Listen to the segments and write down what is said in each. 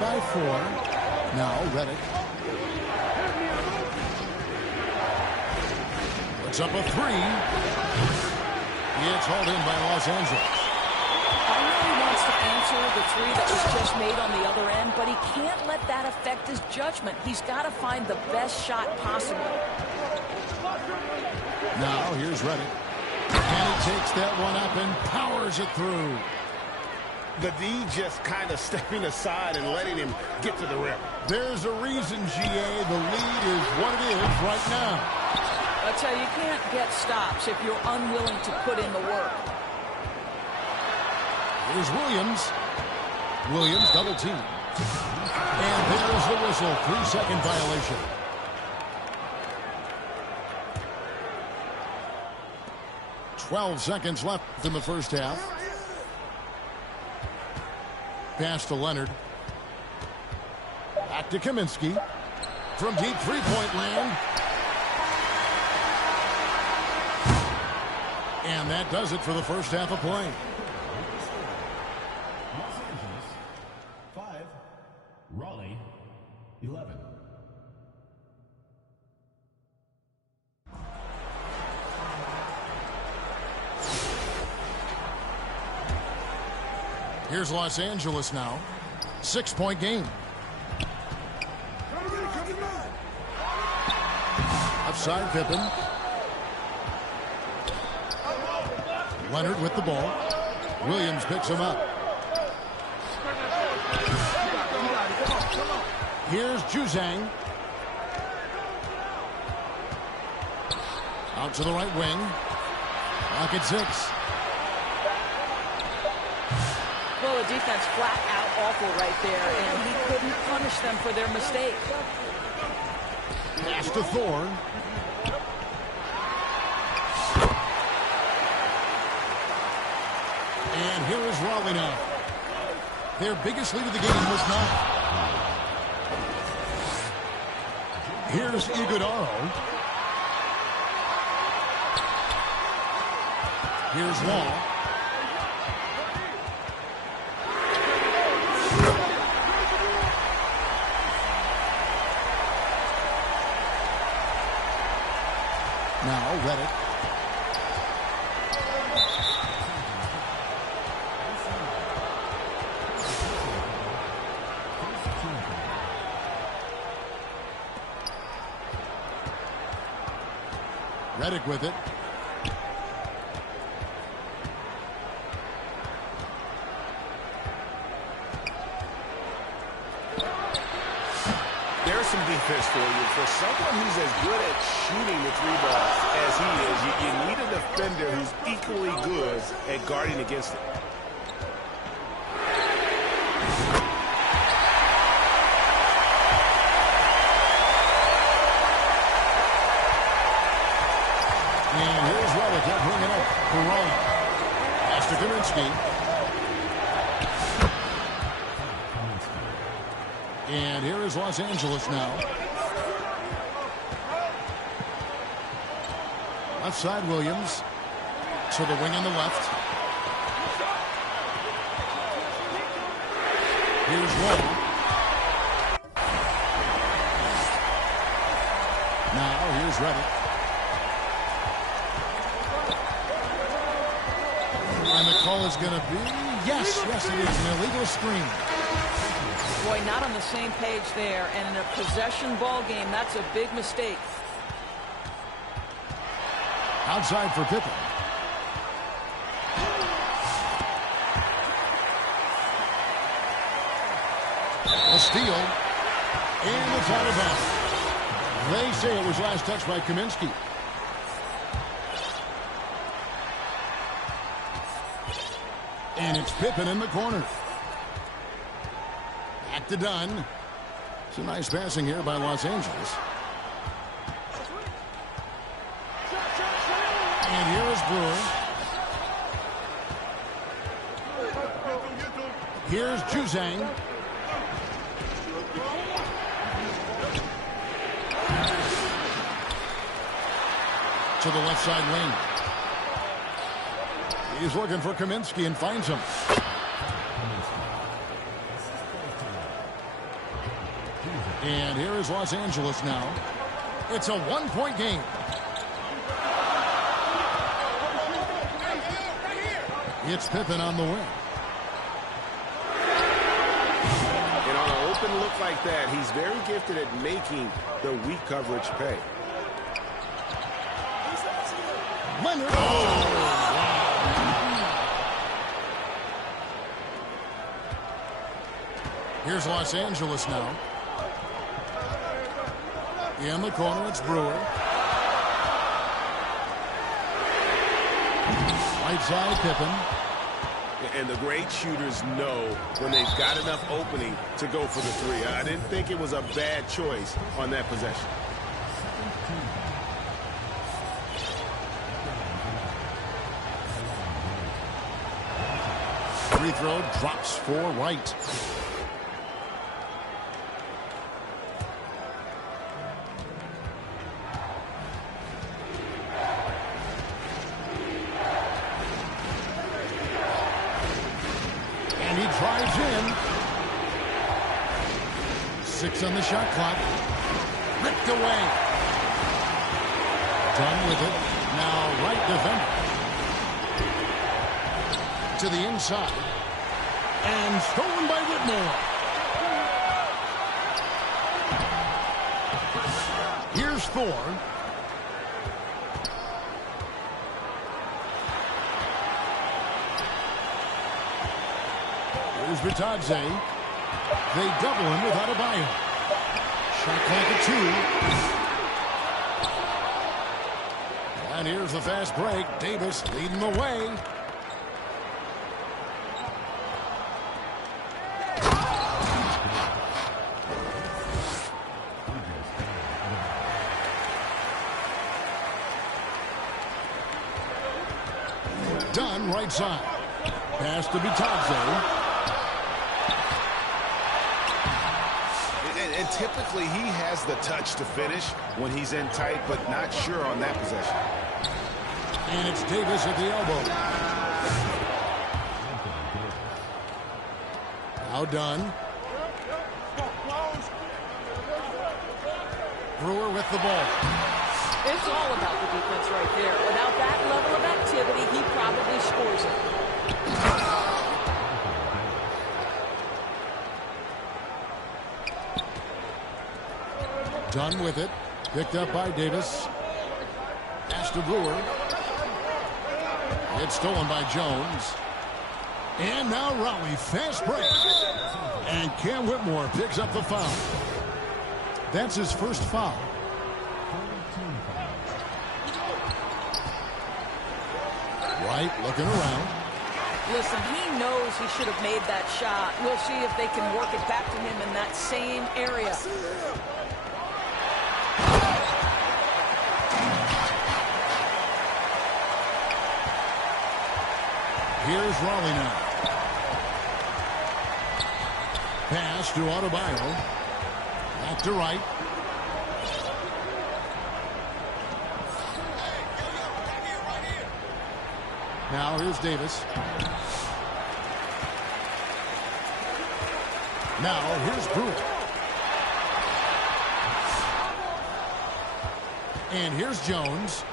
By 4. Now Reddick. Puts up a 3. It's hauled in by Los Angeles. I know he wants to answer the 3 that was just made on the other end, but he can't let that affect his judgment. He's got to find the best shot possible. Now here's Reddick. And he takes that one up and powers it through. The D just kind of stepping aside and letting him get to the rim. There's a reason, GA. The lead is what it is right now. I tell you, you can't get stops if you're unwilling to put in the work. Here's Williams. Williams double team. And there's the whistle. 3-second violation. "12 seconds left in the first half. Pass to Leonard. Back to Kaminsky. From deep three-point land. And that does it for the first half of play. Los Angeles, 5. Raleigh, 11. Here's Los Angeles now. 6-point game. Upside Pippen. Leonard with the ball. Williams picks him up. Here's Juzang. Out to the right wing. Lock at 6. Well, the defense flat out awful right there, and he couldn't punish them for their mistake. Pass to Thorne. And here is Raleigh now. Their biggest lead of the game was 9. Here's Iguodaro. Here's Wall. Now Reddick. Reddick with it. There's some defense for you. For someone who's as good at shooting the 3 balls as he is, you need a defender who's equally good at guarding against it. And here's Reddick. They'll bring it up for Raleigh. Pass to Kaminsky. And here is Los Angeles now. Left side Williams. To the wing on the left. Here's Wall. Now here's Reddick. And the call is going to be, yes, it is, an illegal screen. Boy, not on the same page there, and in a possession ball game, that's a big mistake. Outside for Pippen. A steal. And it's out of bounds. They say it was last touched by Kaminsky. And it's Pippen in the corner. Back to Dunn. Some nice passing here by Los Angeles. And here is Brewer. Here's Juzang. To the left side wing. He's looking for Kaminsky and finds him. And here is Los Angeles now. It's a one-point game. It's Pippen on the wing. And on an open look like that, he's very gifted at making the weak coverage pay. Leonard. Oh, wow. Here's Los Angeles now. In the corner, it's Brewer. Right side, Pippen. And the great shooters know when they've got enough opening to go for the three. I didn't think it was a bad choice on that possession. Free throw drops for Wright. And he drives in. 6 on the shot clock. Ripped away. Done with it. Now Wright defender. To the inside. And stolen by Whitmore. Here's Thor. Here's Bertadze. They double him without a buy-in. Shot clock at 2. And here's the fast break. Davis leading the way. Dunn, right side. Pass to Bertadze. And typically he has the touch to finish when he's in tight, but not sure on that possession. And it's Davis at the elbow. Now Dunn. Brewer with the ball. It's all about the defense right there. Without that level of activity, he probably scores it. Done with it. Picked up by Davis. Pass to Brewer. It's stolen by Jones. And now Raleigh. Fast break. And Cam Whitmore picks up the foul. That's his first foul. Wright looking around. Listen, he knows he should have made that shot. We'll see if they can work it back to him in that same area. Here's Raleigh now. Pass to Adebayo. Back to Wright. Now here's Davis. Now here's Brewer. And here's Jones.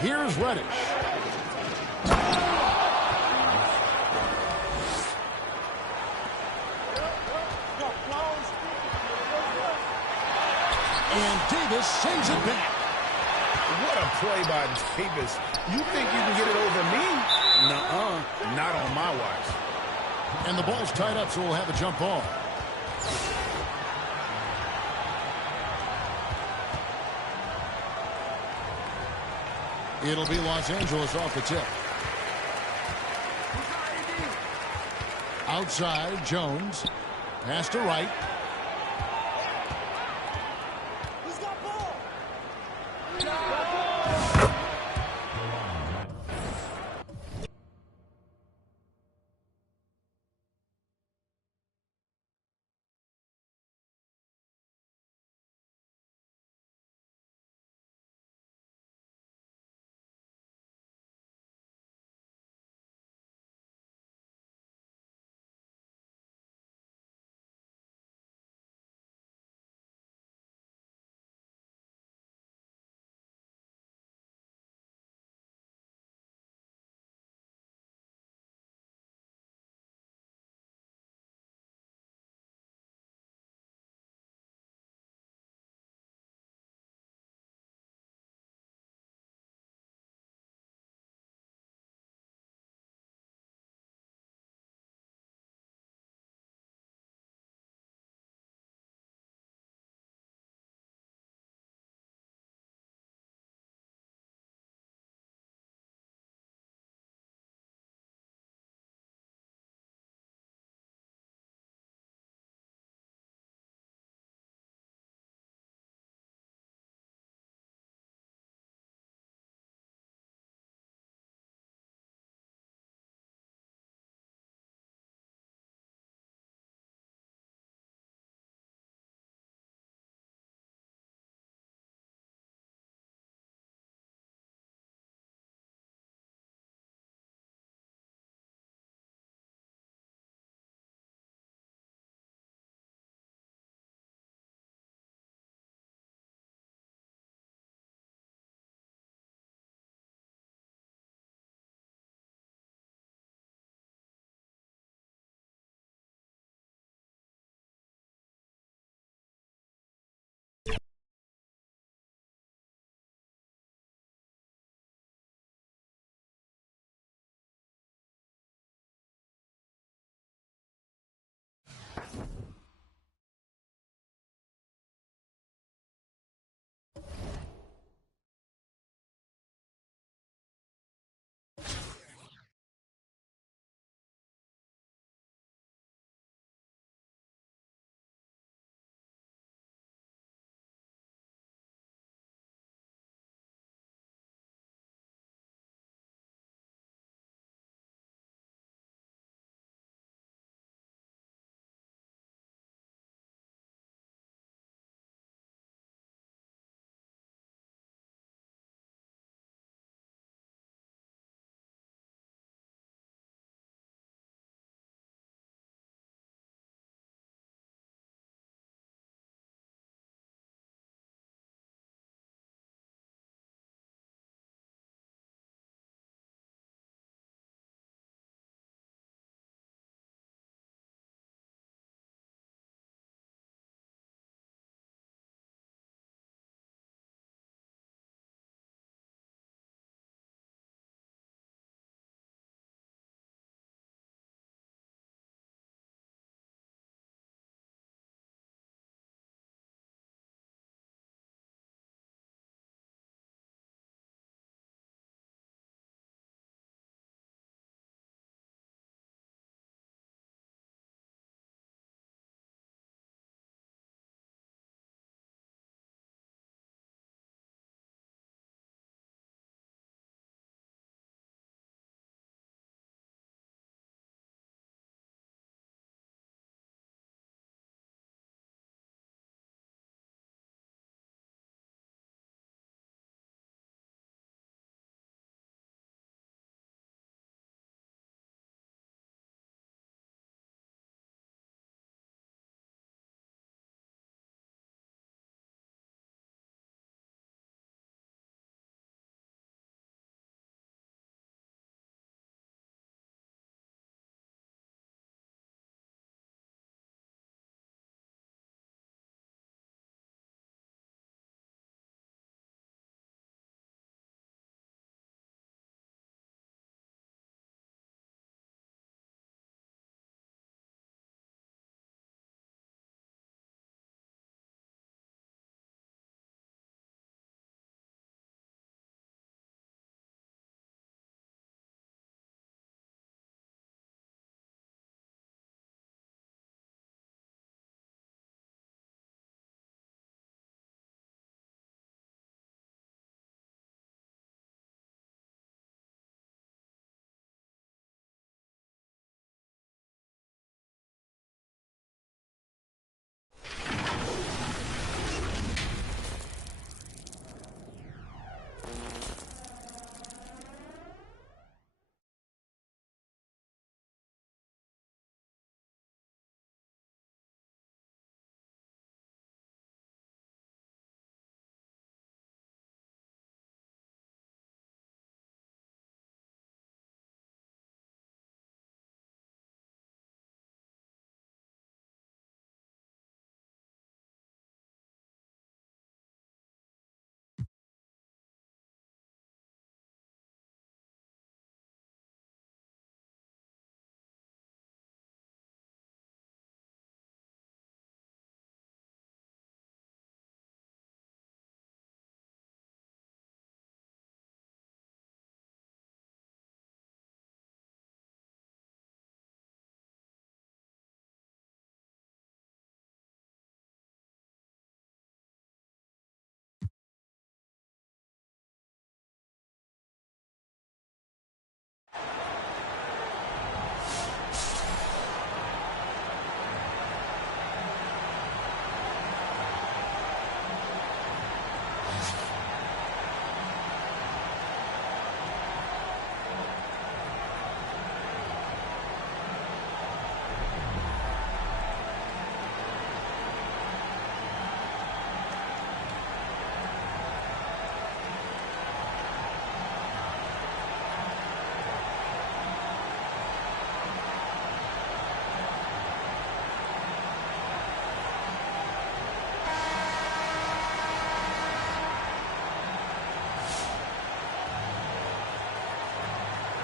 Here's Reddish. And Davis sends it back. What a play by Davis. You think you can get it over me? Nuh-uh. Not on my watch. And the ball's tied up, so we'll have a jump ball. It'll be Los Angeles off the tip. Outside, Jones. Pass to Wright.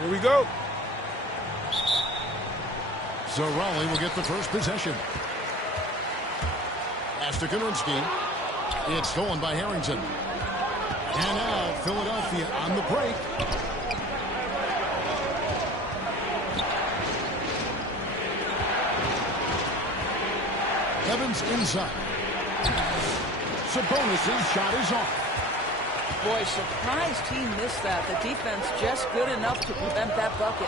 Here we go. So Raleigh will get the first possession. Pass to Kaminsky. It's stolen by Harrington. And now Philadelphia on the break. Evans inside. Sabonis' shot is off. Boy, surprised he missed that. The defense just good enough to prevent that bucket.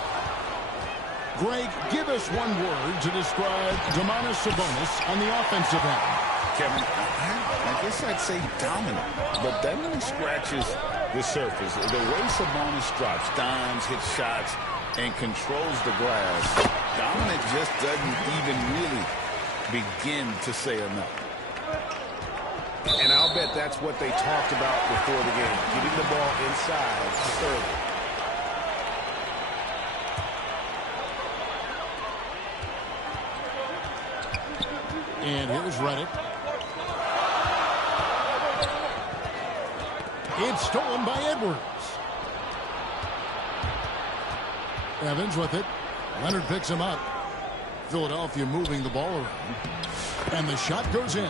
Greg, give us one word to describe Domantas Sabonis on the offensive end. Kevin, I guess I'd say dominant, but that really scratches the surface. The way Sabonis drops dimes, hits shots, and controls the glass, dominant just doesn't even really begin to say enough. And I'll bet that's what they talked about before the game, getting the ball inside early. And here's Reddick. It's stolen by Edwards. Evans with it. Leonard picks him up. Philadelphia moving the ball around. And the shot goes in.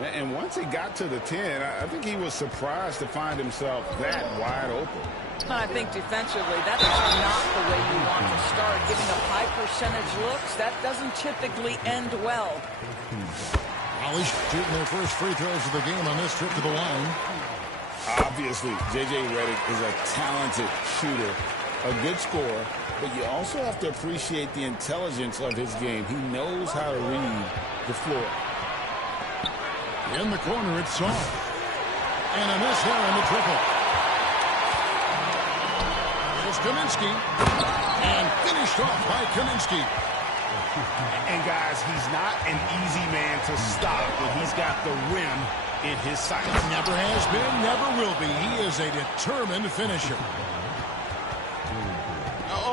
And once he got to the 10, I think he was surprised to find himself that wide open. I think defensively, that is not the way you want to start. Giving up high percentage looks, that doesn't typically end well. Raleigh shooting their first free throws of the game on this trip to the line. Obviously, J.J. Redick is a talented shooter, a good scorer, but you also have to appreciate the intelligence of his game. He knows how to read the floor. In the corner, it's soft. And a miss there on the triple. Here's Kaminsky. And finished off by Kaminsky. And guys, he's not an easy man to stop when he's got the rim in his sights. Never has been, never will be. He is a determined finisher.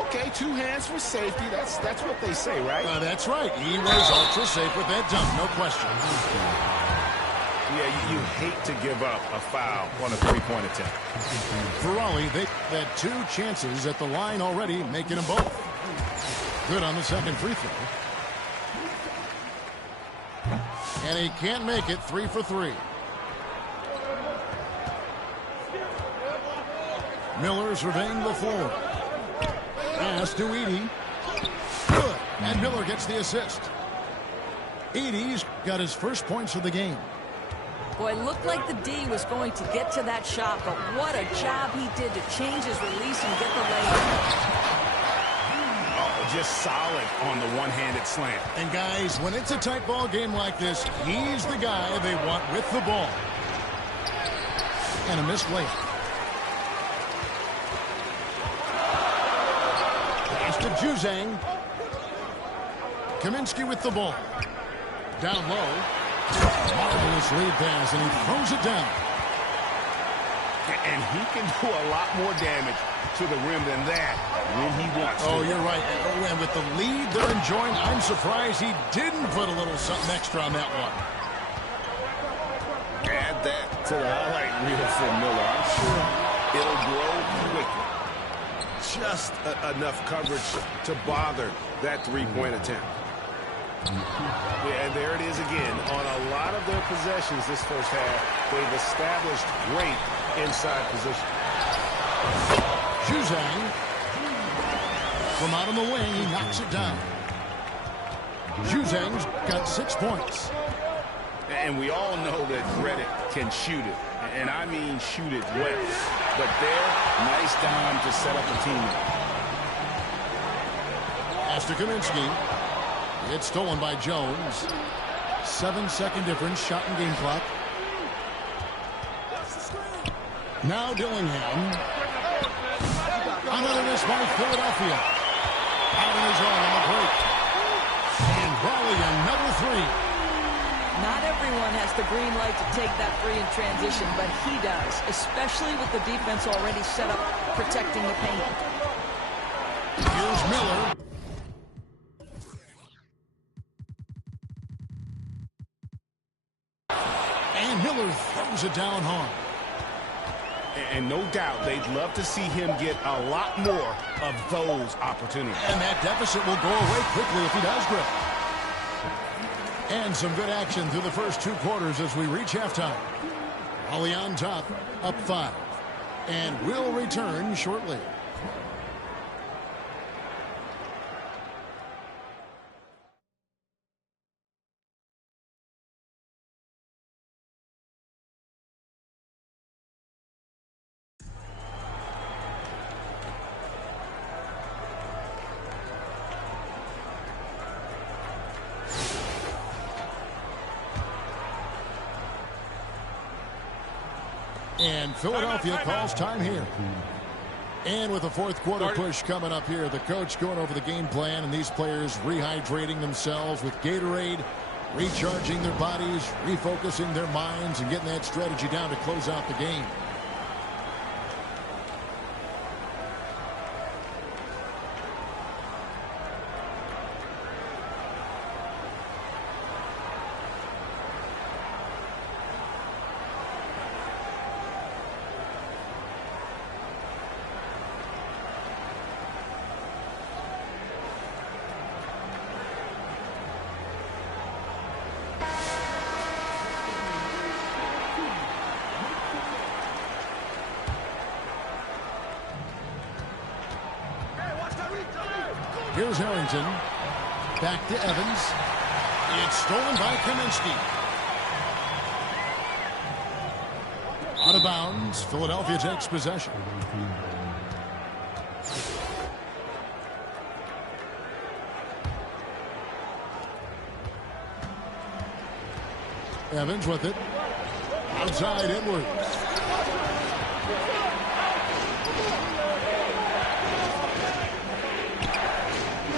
Okay, 2 hands for safety. That's what they say, right? That's right. He was ultra safe with that dunk, no question. Yeah, you hate to give up a foul on a three-point attempt. For Raleigh, they had 2 chances at the line already, making them both. Good on the second free throw. And he can't make it. 3 for 3. Miller surveying the floor. Pass to Edey. Good. And Miller gets the assist. Edey's got his first points of the game. Boy, looked like the D was going to get to that shot, but what a job he did to change his release and get the layup. Oh, just solid on the one-handed slam. And guys, when it's a tight ball game like this, he's the guy they want with the ball. And a missed layup. Pass to Juzang. Kaminsky with the ball. Down low. Marvelous lead pass, and he throws it down. And he can do a lot more damage to the rim than that when he wants to. Oh, you're right. And with the lead they're enjoying, I'm surprised he didn't put a little something extra on that one. Add that to the highlight reel for Miller. I'm sure it'll grow quickly. Just enough coverage to bother that three-point attempt. Yeah, and there it is again. On a lot of their possessions this first half, they've established great inside position. Juzang. From out on the wing, he knocks it down. Juzang's got 6 points. And we all know that Reddick can shoot it. And I mean shoot it well. But there, nice dime to set up a teammate. Pass to Kaminsky. It's stolen by Jones. 7-second difference, shot and game clock. Now Dillingham. Another miss by Philadelphia. Out on his own on the break. And Raleigh another 3. Not everyone has the green light to take that free in transition, but he does, especially with the defense already set up protecting the paint. Here's Miller. And Miller throws it down hard. And no doubt they'd love to see him get a lot more of those opportunities. And that deficit will go away quickly if he does grip. And some good action through the first 2 quarters as we reach halftime. Raleigh on top, up 5. And we'll return shortly. And Philadelphia calls time here. And with the fourth quarter push coming up here, the coach going over the game plan, and these players rehydrating themselves with Gatorade, recharging their bodies, refocusing their minds, and getting that strategy down to close out the game. Here's Harrington. Back to Evans. It's stolen by Kaminsky. Out of bounds. Philadelphia takes possession. Evans with it. Outside Edwards.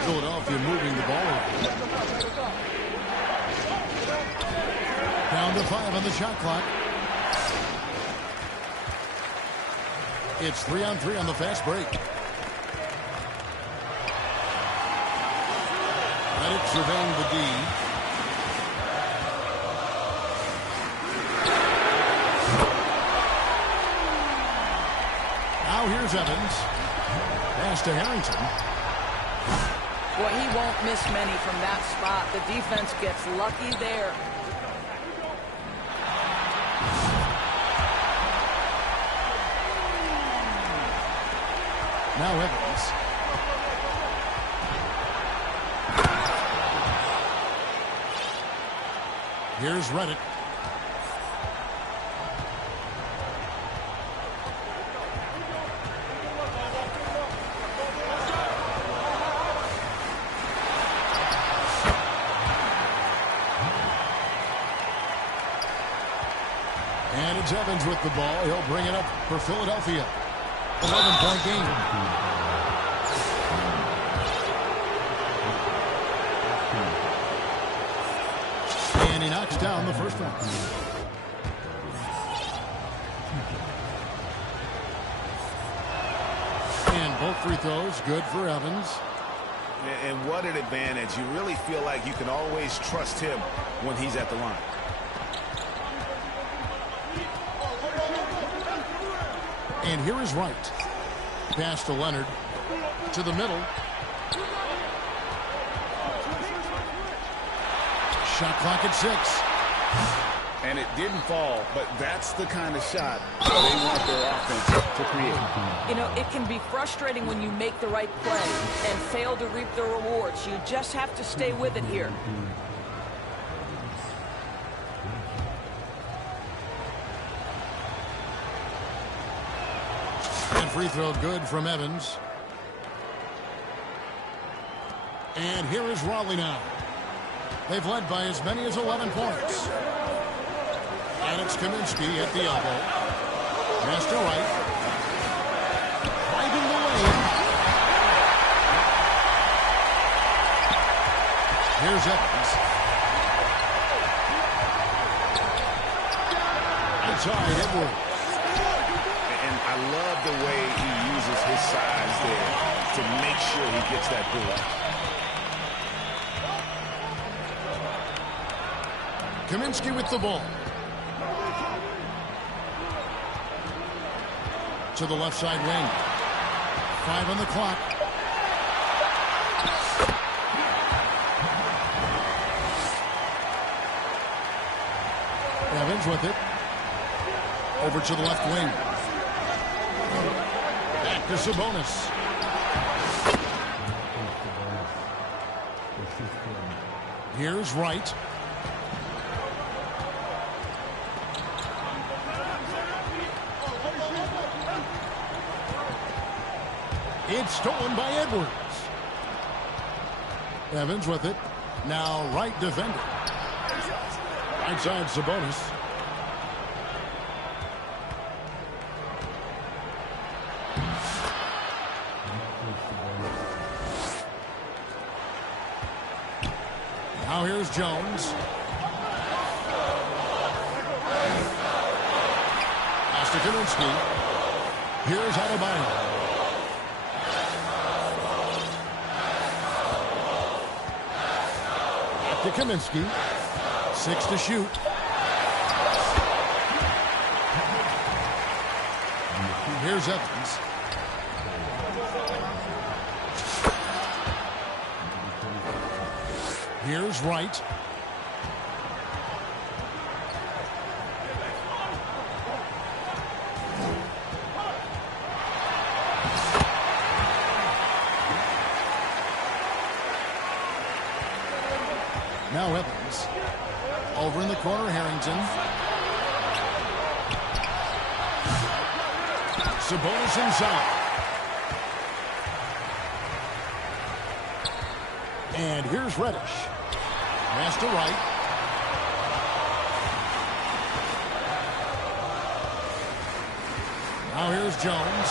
Philadelphia moving the ball around. Down to 5 on the shot clock. It's 3-on-3 on the fast break. Let it surveying the D. Now here's Evans. Pass to Harrington. Well, he won't miss many from that spot. The defense gets lucky there. Now Evans. Here's Reddick. And it's Evans with the ball. He'll bring it up for Philadelphia. 11-point game. And he knocks down the first one. And both free throws good for Evans. And what an advantage. You really feel like you can always trust him when he's at the line. And here is Wright. Pass to Leonard. To the middle. Shot clock at 6. And it didn't fall, but that's the kind of shot they want their offense to create. You know, it can be frustrating when you make the right play and fail to reap the rewards. You just have to stay with it here. And free throw good from Evans. And here is Raleigh now. They've led by as many as 11 points. And it's Kaminsky at the elbow. Pass to Wright. Right in the lane. Here's Evans. Outside Edwards. And I love the way he uses his size there to make sure he gets that board. Kaminsky with the ball. to the left side wing. 5 on the clock. Evans with it. Over to the left wing. Back to Sabonis. Here's Wright. It's stolen by Edwards. Evans with it. Now Wright defender. Right side Sabonis. Now here's Jones. Pass to Kaminsky. Here's Adebayo. Back to Kaminsky. 6 to shoot. Here's Evans. Here's Wright. Now Evans. Over in the corner, Harrington. Sabonis inside. And here's Reddish. Pass to Wright. Now here's Jones.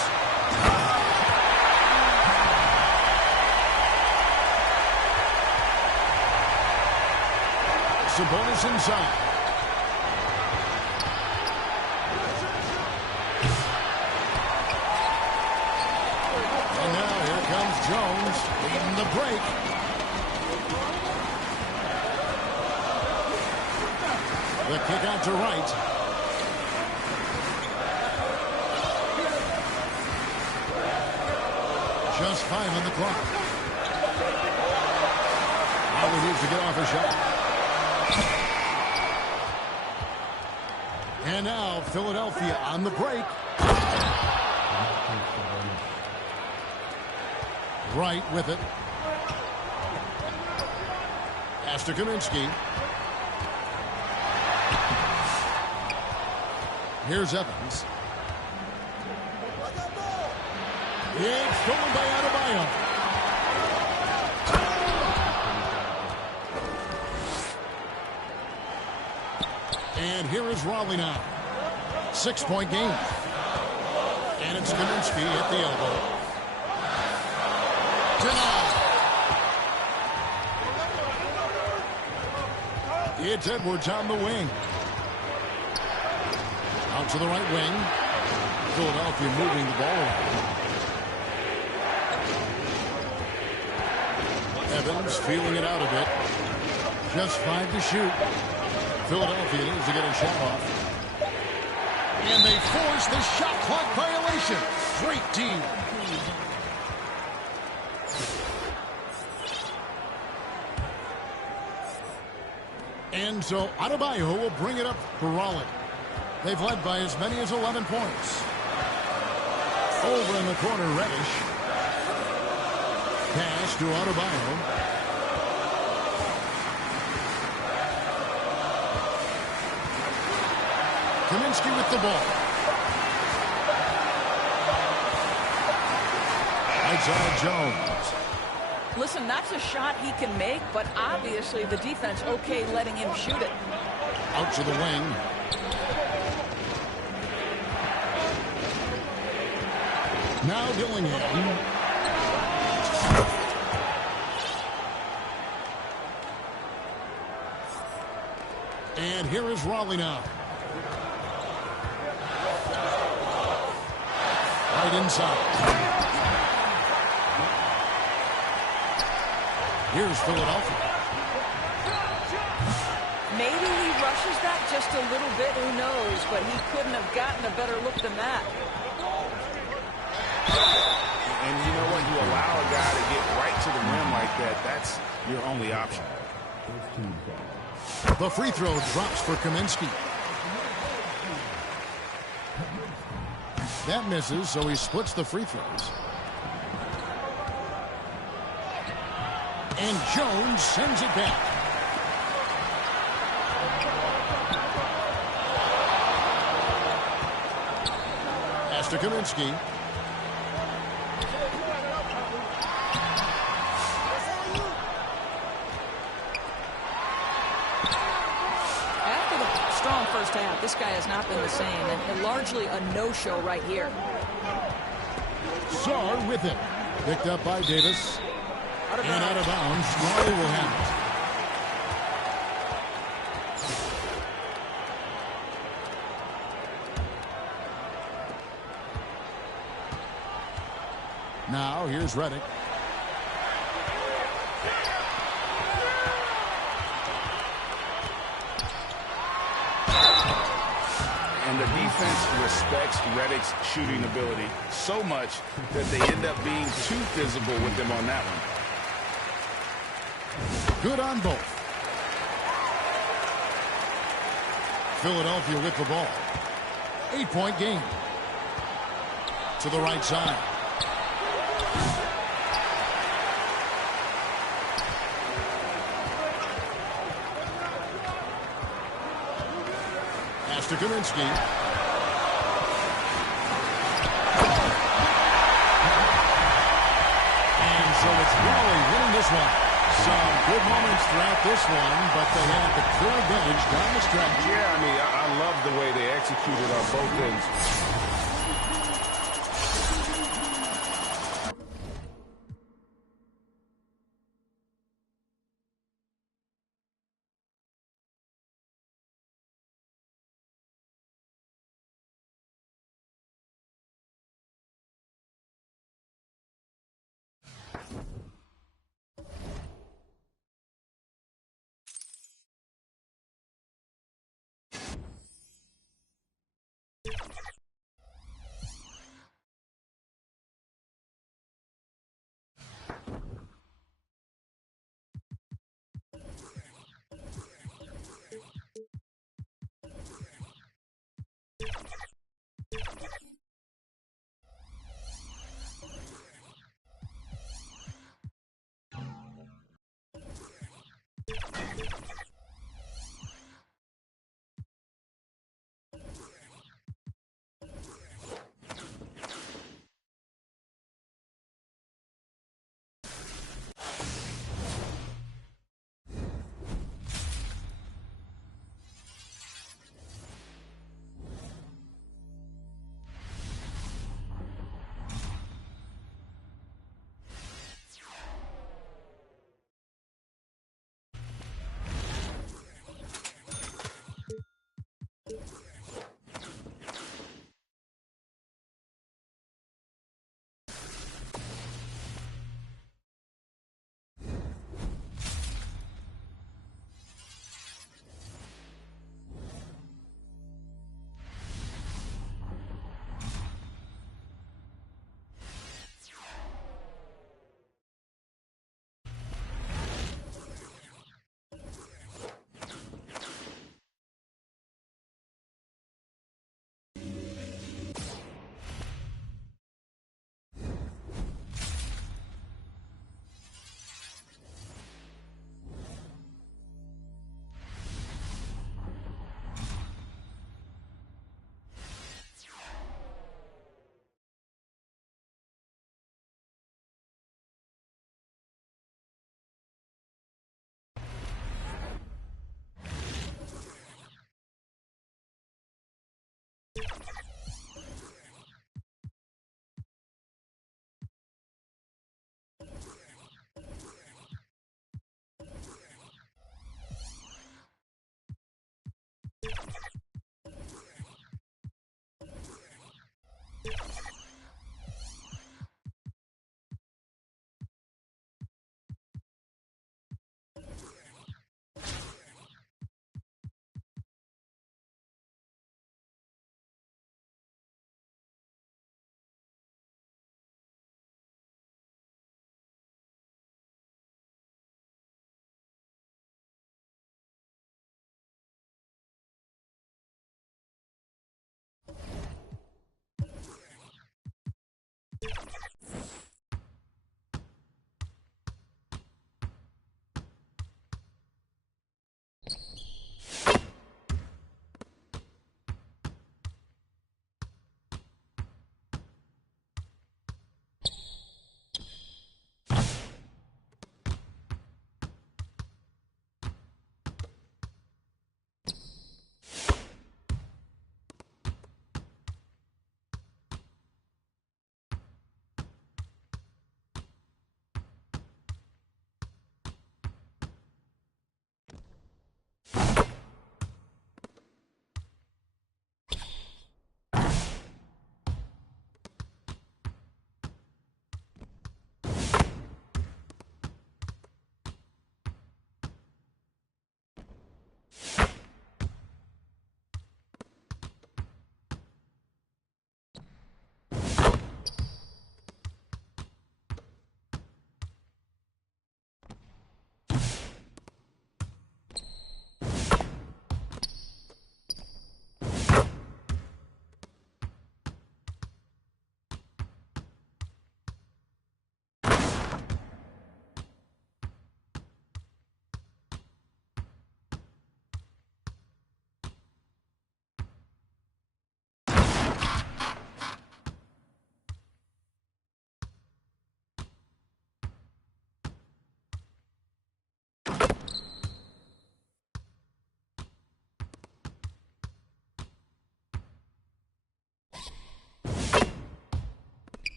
Sabonis inside. And now here comes Jones leading the break. The kick out to Wright. Just 5 on the clock. Howard needs to get off a shot. And now Philadelphia on the break. Wright with it. Pass to Kaminsky. Here's Evans. It's stolen by Adebayo. And here is Raleigh now. 6-point game. And it's Kaminsky at the elbow. Denied. It's Edwards on the wing. Out to the right wing. Philadelphia moving the ball around. Evans feeling it out a bit. Just 5 to shoot. Philadelphia needs to get a shot off. And they force the shot clock violation. Great team. And so Adebayo will bring it up for Raleigh. They've led by as many as 11 points. Over in the corner, Reddish. Pass to Adebayo. Kaminsky with the ball. Right side Jones. Listen, that's a shot he can make, but obviously the defense okay letting him shoot it. Out to the wing. Now Dillingham. And here is Raleigh now. Right inside. Here's Philadelphia. Maybe he rushes that just a little bit, who knows, but he couldn't have gotten a better look than that. And you know what? You allow a guy to get right to the rim like that. That's your only option. The free throw drops for Kaminsky. That misses, so he splits the free throws. And Jones sends it back. Pass to Kaminsky. First half, this guy has not been the same, and largely a no-show right here. Sarr with it. Picked up by Davis. And out of bounds. Raleigh will have it. Now, here's Redick. And the defense respects Redick's shooting ability so much that they end up being too physical with him on that one. Good on both. Philadelphia with the ball. 8-point game. To the right side. Pass to Kaminsky. And so it's Raleigh winning this one. Some good moments throughout this one, but they had the clear advantage down the stretch. Yeah, I mean, I love the way they executed on both ends.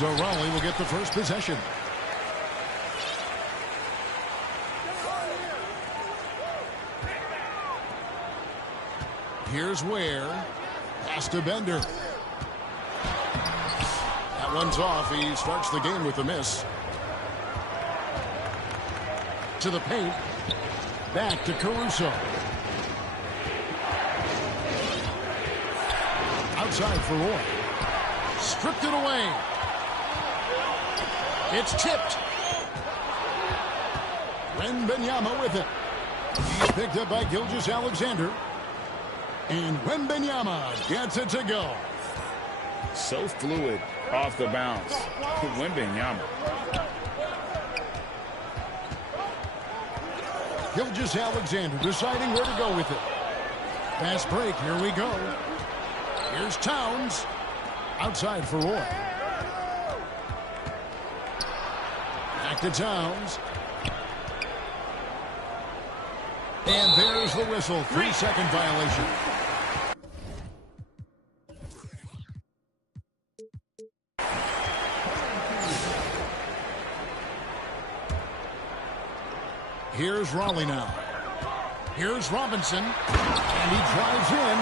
So Raleigh will get the first possession. Here's Ware. Pass to Bender. That one's off. He starts the game with a miss. To the paint. Back to Caruso. Outside for Roy. Stripped it away. It's tipped. Wembanyama with it. He's picked up by Gilgeous-Alexander. And Wembanyama gets it to go. So fluid off the bounce. Wembanyama. Gilgeous-Alexander deciding where to go with it. Fast break. Here we go. Here's Towns. Outside for Roy. Back to Towns. And there's the whistle. 3-second violation. Here's Raleigh now. Here's Robinson. And he drives in.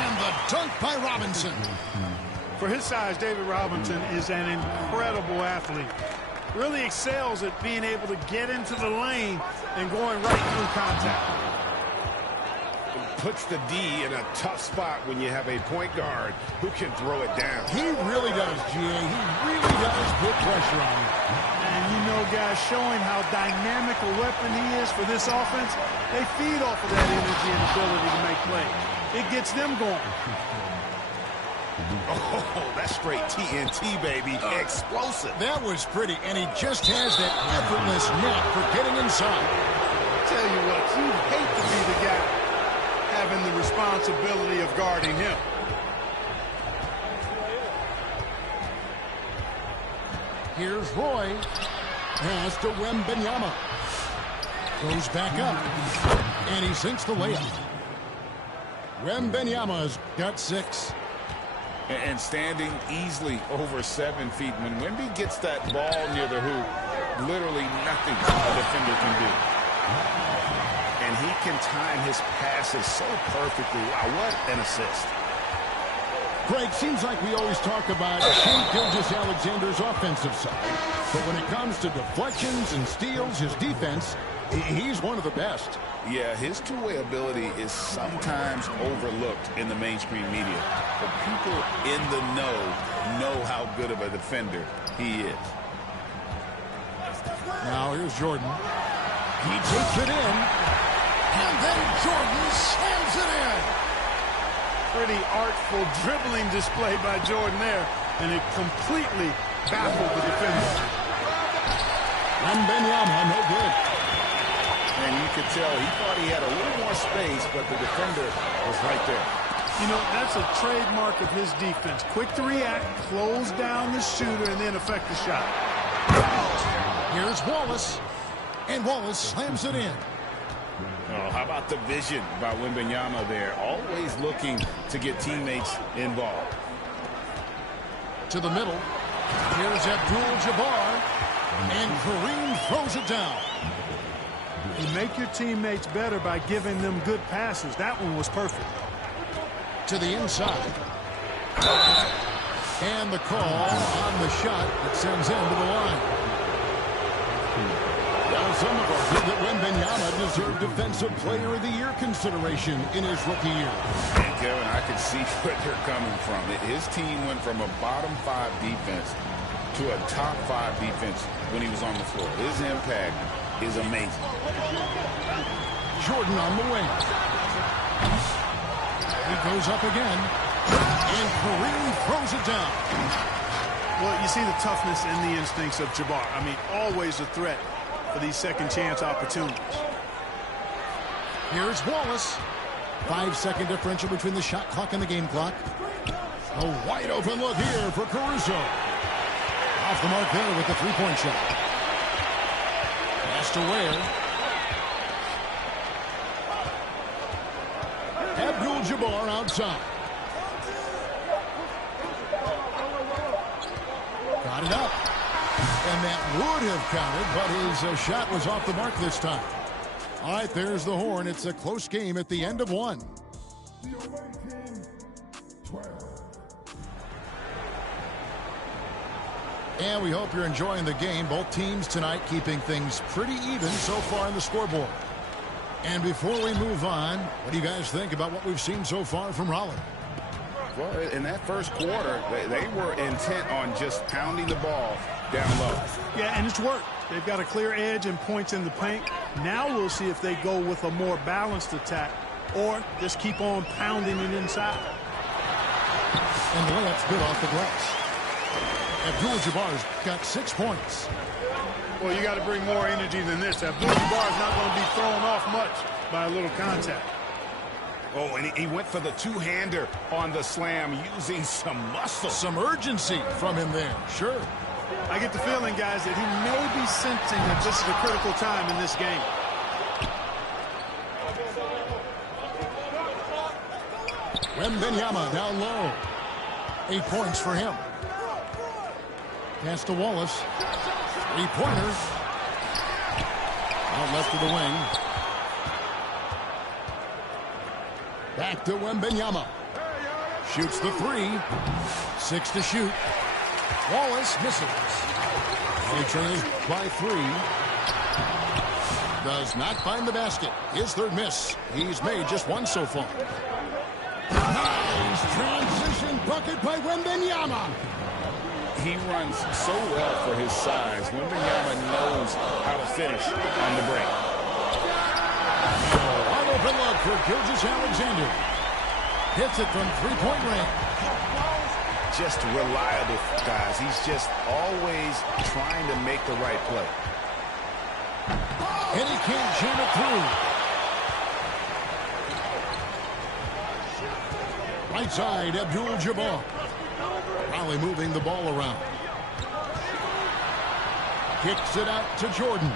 And the dunk by Robinson. For his size, David Robinson is an incredible athlete. really excels at being able to get into the lane and going right through contact. Puts the D in a tough spot when you have a point guard who can throw it down. He really does, GA. He really does put pressure on him. And you know, guys, showing how dynamic a weapon he is for this offense, they feed off of that energy and ability to make plays. It gets them going. Oh, that's straight TNT, baby. Explosive. That was pretty, and he just has that effortless knack for getting inside. Tell you what, you hate to be the guy having the responsibility of guarding him. Here's Roy. Pass to Wembanyama. Goes back up, and he sinks the layup. Wembanyama's got 6. And standing easily over 7 feet. When Wemby gets that ball near the hoop, literally nothing a defender can do. And he can time his passes so perfectly. Wow, what an assist. Greg, seems like we always talk about Shai Gilgeous-Alexander's offensive side. But when it comes to deflections and steals, his defense, he's one of the best. Yeah, his two-way ability is sometimes overlooked in the mainstream media. But people in the know how good of a defender he is. Now here's Jordan. He takes it in. And then Jordan slams it in. Pretty artful dribbling display by Jordan there. And it completely baffled the defender. Wembanyama, no good. And you could tell he thought he had a little more space, but the defender was right there. You know, that's a trademark of his defense. Quick to react, close down the shooter, and then affect the shot. Here's Wallace. And Wallace slams it in. Oh, how about the vision by Wembanyama there? Always looking to get teammates involved. To the middle. Here's Abdul-Jabbar. And Kareem throws it down. You make your teammates better by giving them good passes. That one was perfect. To the inside. And the call on the shot that sends him to the line. Now some have argued that Wembanyama deserved Defensive Player of the Year consideration in his rookie year. And Kevin, I can see where they're coming from. His team went from a bottom 5 defense to a top 5 defense when he was on the floor. His impact is amazing. Jordan on the wing. He goes up again. And Kareem throws it down. Well, you see the toughness and the instincts of Jabbar. I mean, always a threat for these second chance opportunities. Here's Wallace. 5-second differential between the shot clock and the game clock. A wide open look here for Caruso. Off the mark there with the three-point shot. Pass to Ware. Abdul-Jabbar outside. Got it up. And that would have counted, but his shot was off the mark this time. All right, there's the horn. It's a close game at the end of 1. And we hope you're enjoying the game. Both teams tonight keeping things pretty even so far on the scoreboard. And before we move on, what do you guys think about what we've seen so far from Raleigh? Well, in that first quarter, they were intent on just pounding the ball down low. Yeah, and it's worked. They've got a clear edge and points in the paint. Now we'll see if they go with a more balanced attack or just keep on pounding it inside. And the layup's good off the glass. Abdul-Jabbar's got 6 points. Well, you got to bring more energy than this. Abdul-Jabbar is not going to be thrown off much by a little contact. Oh, and he went for the two-hander on the slam using some muscle. Some urgency from him there, sure. I get the feeling, guys, that he may be sensing that this is a critical time in this game. Wembanyama down low. 8 points for him. Pass to Wallace. 3-pointer. Out left of the wing. Back to Wembanyama. Shoots the 3. 6 to shoot. Wallace misses. He trails by 3. Does not find the basket. His third miss. He's made just 1 so far. Nice transition bucket by Wembanyama. He runs so well for his size. Wembanyama knows how to finish on the break. Wide open look for Gilgeous-Alexander. Hits it from 3-point range. Just reliable, guys. He's just always trying to make the right play. And he can't jam it through. Right side, Abdul-Jabbar. Raleigh moving the ball around. Kicks it out to Jordan.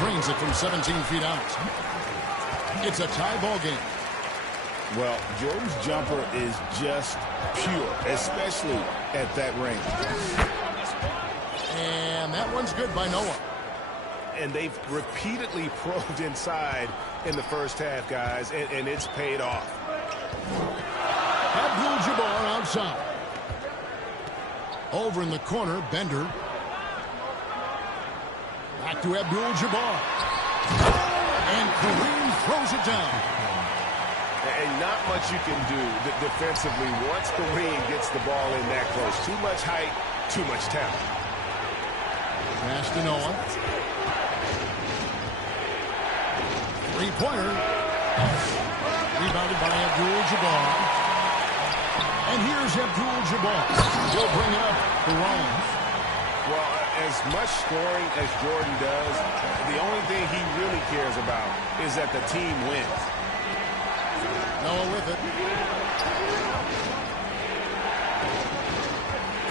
Drains it from 17 feet out. It's a tie ball game. Well, Jordan's jumper is just pure, especially at that range. And that one's good by Noah. And they've repeatedly probed inside in the first half, guys, and it's paid off. Abdul-Jabbar outside. Over in the corner, Bender. Back to Abdul-Jabbar. And Kareem throws it down. And not much you can do defensively once Kareem gets the ball in that close. Too much height, too much talent. Pass to Noah. Three-pointer. Rebounded by Abdul-Jabbar. And here's Abdul-Jabbar. He'll bring it up for Rollins. Well, as much scoring as Jordan does, the only thing he really cares about is that the team wins. Noah with it.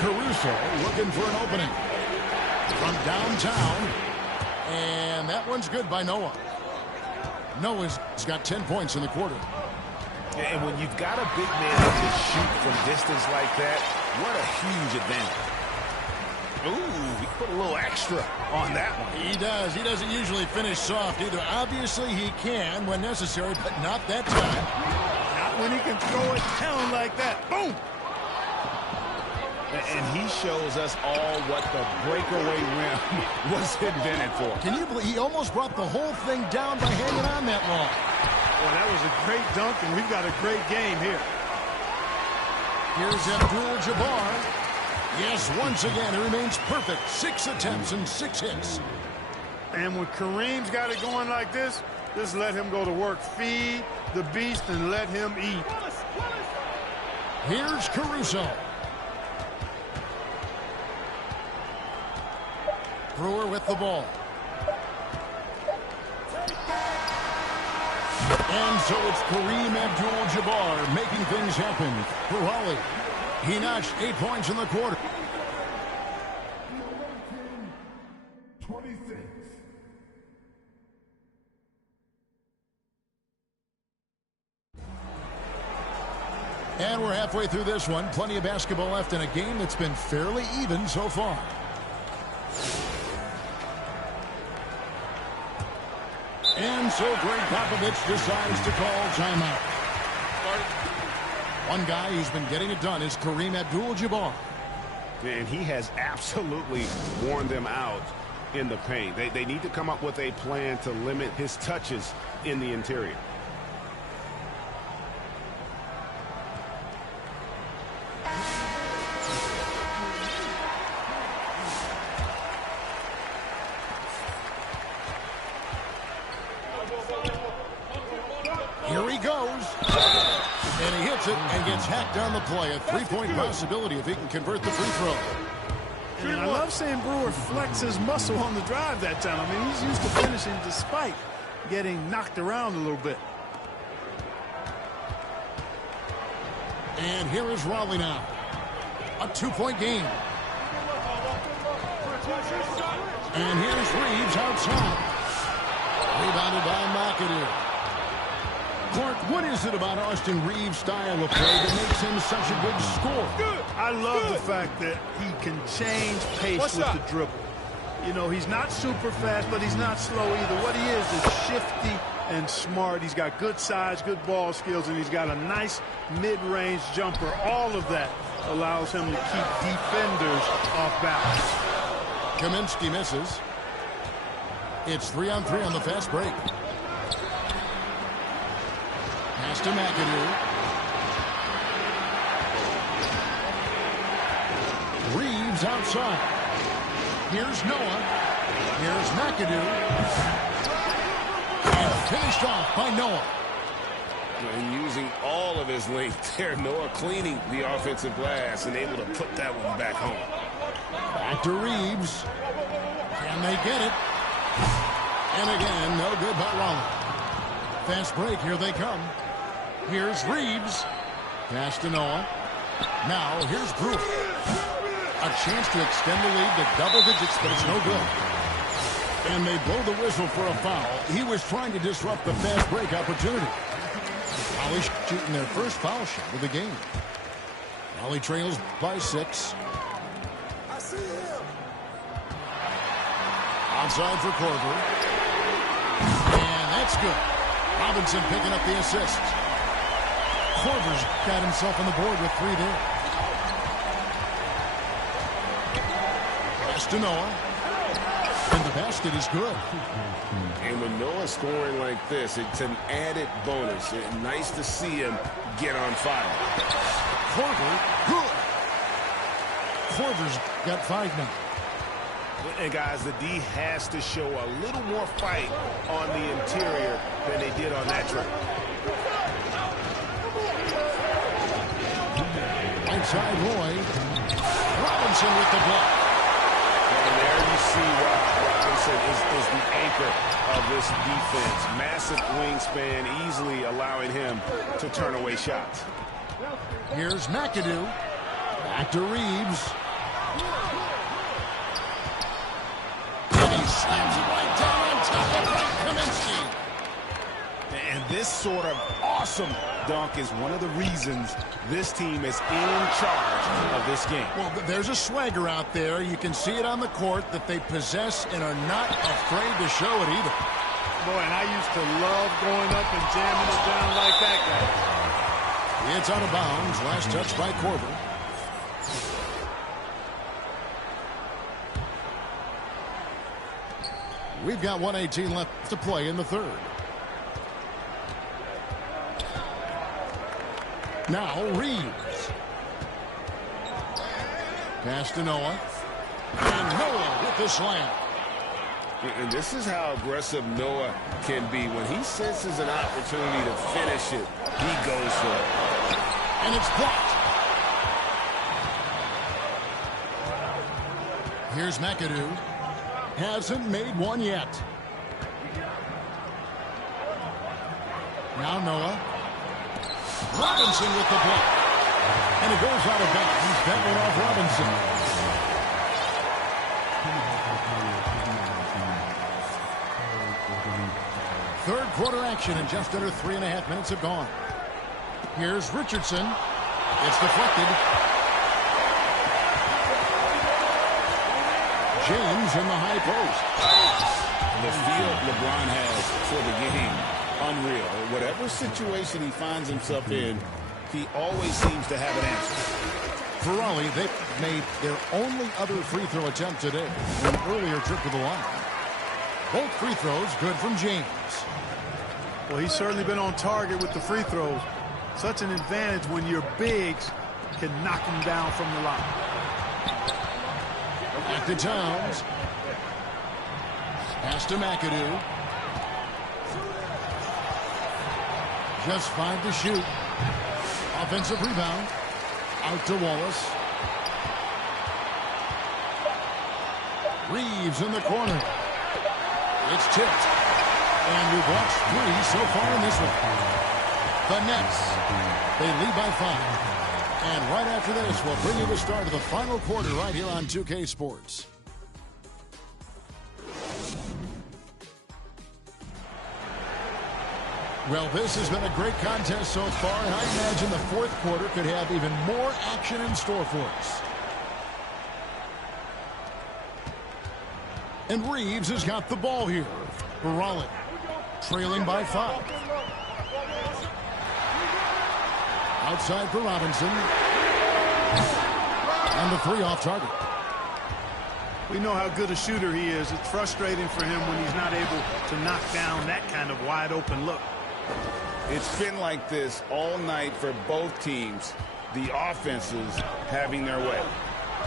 Caruso looking for an opening. From downtown. And that one's good by Noah. Noah's got 10 points in the quarter. And when you've got a big man that can shoot from distance like that, what a huge advantage. Ooh, he put a little extra on that one. He does. He doesn't usually finish soft either. Obviously, he can when necessary, but not that time. Not when he can throw it down like that. Boom! And he shows us all what the breakaway rim was invented for. Can you believe he almost brought the whole thing down by hanging on that long? Well, that was a great dunk, and we've got a great game here. Here's Abdul-Jabbar. Yes, once again, it remains perfect. 6 attempts and 6 hits. And when Kareem's got it going like this, just let him go to work. Feed the beast and let him eat. Here's Caruso. Brewer with the ball. And so it's Kareem Abdul-Jabbar making things happen for Raleigh. He notched 8 points in the quarter. 26. And we're halfway through this one. Plenty of basketball left in a game that's been fairly even so far. And so Greg Popovich decides to call timeout. One guy who's been getting it done is Kareem Abdul-Jabbar. And he has absolutely worn them out in the paint. They need to come up with a plan to limit his touches in the interior. Here he goes. And he hits it and gets hacked on the play. A three-point possibility if he can convert the free throw. And I love seeing Brewer flex his muscle on the drive that time. I mean, he's used to finishing despite getting knocked around a little bit. And here is Raleigh now. A 2-point game. And here's Reeves outside. Rebounded by McAdoo. Clark, what is it about Austin Reeves' style of play that makes him such a good scorer? I love the fact that he can change pace with the dribble. You know, he's not super fast, but he's not slow either. What he is shifty and smart. He's got good size, good ball skills, and he's got a nice mid-range jumper. All of that allows him to keep defenders off balance. Kaminsky misses. It's 3-on-3 on the fast break. Pass to McAdoo. Reeves outside. Here's Noah. Here's McAdoo. And finished off by Noah. And using all of his length there, Noah cleaning the offensive glass and able to put that one back home. Back to Reeves. Can they get it? And again, no good by Raleigh. Fast break, here they come. Here's Reeves. Pass to Noah. Now, here's Brewer. A chance to extend the lead to double digits, but it's no good. And they blow the whistle for a foul. He was trying to disrupt the fast break opportunity. Raleigh shooting their first foul shot of the game. Raleigh trails by 6. Outside for Korver. And that's good. Robinson picking up the assist. Korver's got himself on the board with 3 there. Pass to Noah. And the basket is good. And when Noah's scoring like this, it's an added bonus. It's nice to see him get on fire. Korver, good. Korver's got 5 now. And guys, the D has to show a little more fight on the interior than they did on that trip. Outside Roy. Robinson with the block. And there you see why Robinson is the anchor of this defense. Massive wingspan, easily allowing him to turn away shots. Here's McAdoo. Back to Reeves. And he slams it right down on top of Kaminsky. And this sort of awesome dunk is one of the reasons this team is in charge of this game. Well, there's a swagger out there. You can see it on the court that they possess and are not afraid to show it either. Boy, and I used to love going up and jamming it down like that guy. It's out of bounds. Last touch by Korver. We've got 1:18 left to play in the third. Now Reeves. Pass to Noah. And Noah with the slam. And this is how aggressive Noah can be. When he senses an opportunity to finish it, he goes for it. And it's blocked. Here's McAdoo. Hasn't made one yet. Now Noah. Robinson with the block. And it goes out of bounds. That went off Robinson. Third quarter action, and just under 3.5 minutes have gone. Here's Richardson. It's deflected. James in the high post. The feel LeBron has for the game, unreal. Whatever situation he finds himself in, he always seems to have an answer. For Raleigh, they made their only other free throw attempt today, an earlier trip to the line. Both free throws good from James. Well, he's certainly been on target with the free throws. Such an advantage when your bigs can knock him down from the line. Back to Towns. Pass to McAdoo. Just 5 to shoot. Offensive rebound. Out to Wallace. Reeves in the corner. It's tipped. And we've watched 3 so far in this one. The Nets, they lead by 5. And right after this, we'll bring you the start of the final quarter right here on 2K Sports. Well, this has been a great contest so far, and I imagine the fourth quarter could have even more action in store for us. And Reeves has got the ball here. Raleigh trailing by 5. Outside for Robinson. And the 3 off target. We know how good a shooter he is. It's frustrating for him when he's not able to knock down that kind of wide open look. It's been like this all night for both teams. The offenses having their way.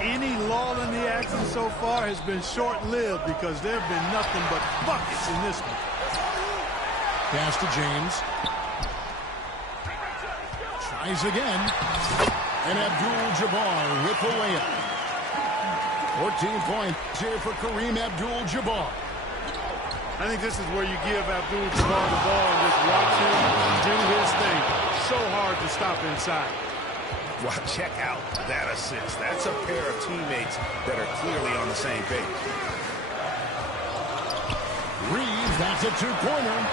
Any lull in the action so far has been short-lived because there have been nothing but buckets in this one. Pass to James. Tries again. And Abdul-Jabbar with the layup. 14 points here for Kareem Abdul-Jabbar. I think this is where you give Abdul-Jabbar the ball and just watch him do his thing. So hard to stop inside. Well, check out that assist. That's a pair of teammates that are clearly on the same page. Reeves, that's a 2-pointer.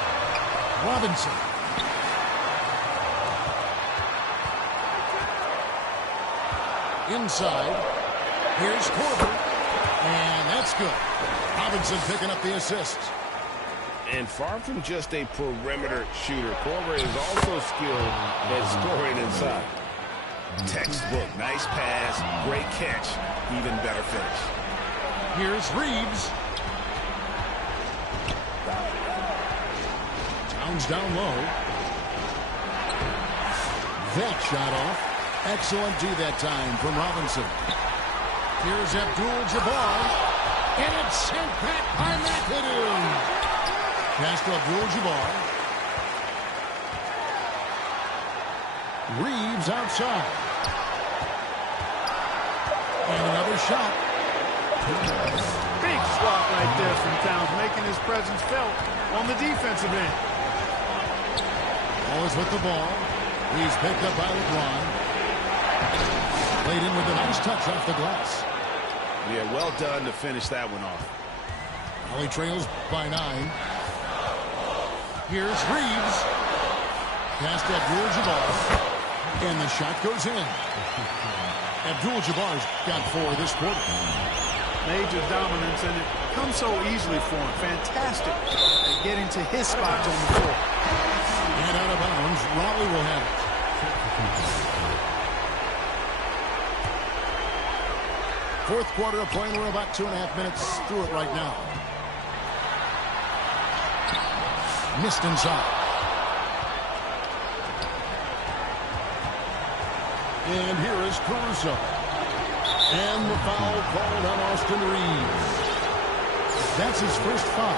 Robinson. Inside. Here's Korver. And that's good. Robinson picking up the assist. And far from just a perimeter shooter, Korver is also skilled at scoring inside. Textbook, nice pass, great catch, even better finish. Here's Reeves. Towns down low. That shot off. Excellent D that time from Robinson. Here's Abdul-Jabbar. And it's sent back by McAdoo. Pass to Abdul-Jabbar. Reeves outside. And another shot. Big swat right there from Towns, making his presence felt on the defensive end. Always with the ball. He's picked up by LeBron. Played in with a nice touch off the glass. Yeah, well done to finish that one off. Raleigh trails by 9. Here's Reeves. Pass to Abdul-Jabbar. And the shot goes in. Abdul-Jabbar's got 4 this quarter. Major dominance, and it comes so easily for him. Fantastic at getting to his spots on the floor. And out of bounds, Raleigh will have it. Fourth quarter of play. We're about 2.5 minutes through it right now. Missed inside. And here is Caruso. And the foul called on Austin Reeves. That's his first foul.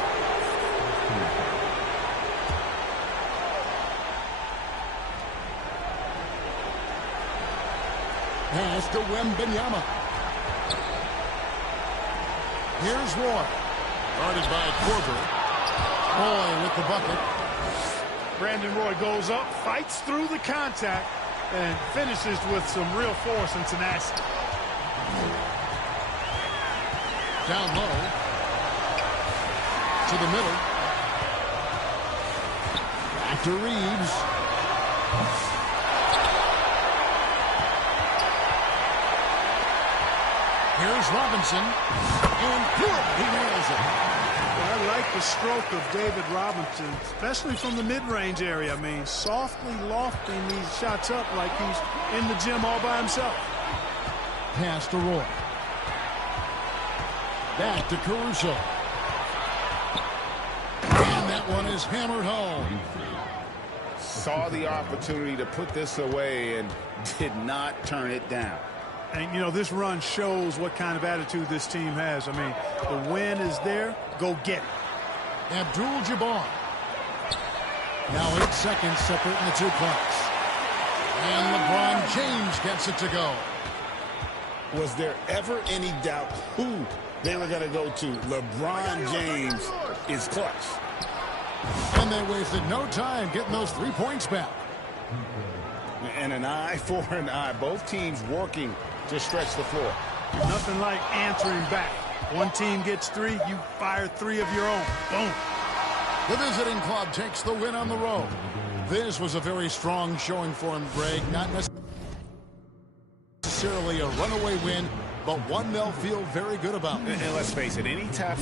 Pass to Wembanyama. Here's Roy. Guarded by Korver. Roy with the bucket. Brandon Roy goes up, fights through the contact, and finishes with some real force and tenacity. Down low. To the middle. Back to Reeves. Here's Robinson. And he nails it. Well, I like the stroke of David Robinson, especially from the mid-range area. I mean, softly lofting these shots up like he's in the gym all by himself. Pass to Roy. Back to Caruso. And that one is hammered home. Saw the opportunity to put this away and did not turn it down. And, you know, this run shows what kind of attitude this team has. I mean, the win is there. Go get it. Abdul-Jabbar. Now 8 seconds separating the two clocks. And LeBron James gets it to go. Was there ever any doubt who they were going to go to? LeBron James is clutch. And they wasted no time getting those 3 points back. And an eye for an eye. Both teams working to stretch the floor. Nothing like answering back. One team gets 3, you fire 3 of your own. Boom. The visiting club takes the win on the road. This was a very strong showing for him, Greg. Not necessarily a runaway win, but one they'll feel very good about. And let's face it, any time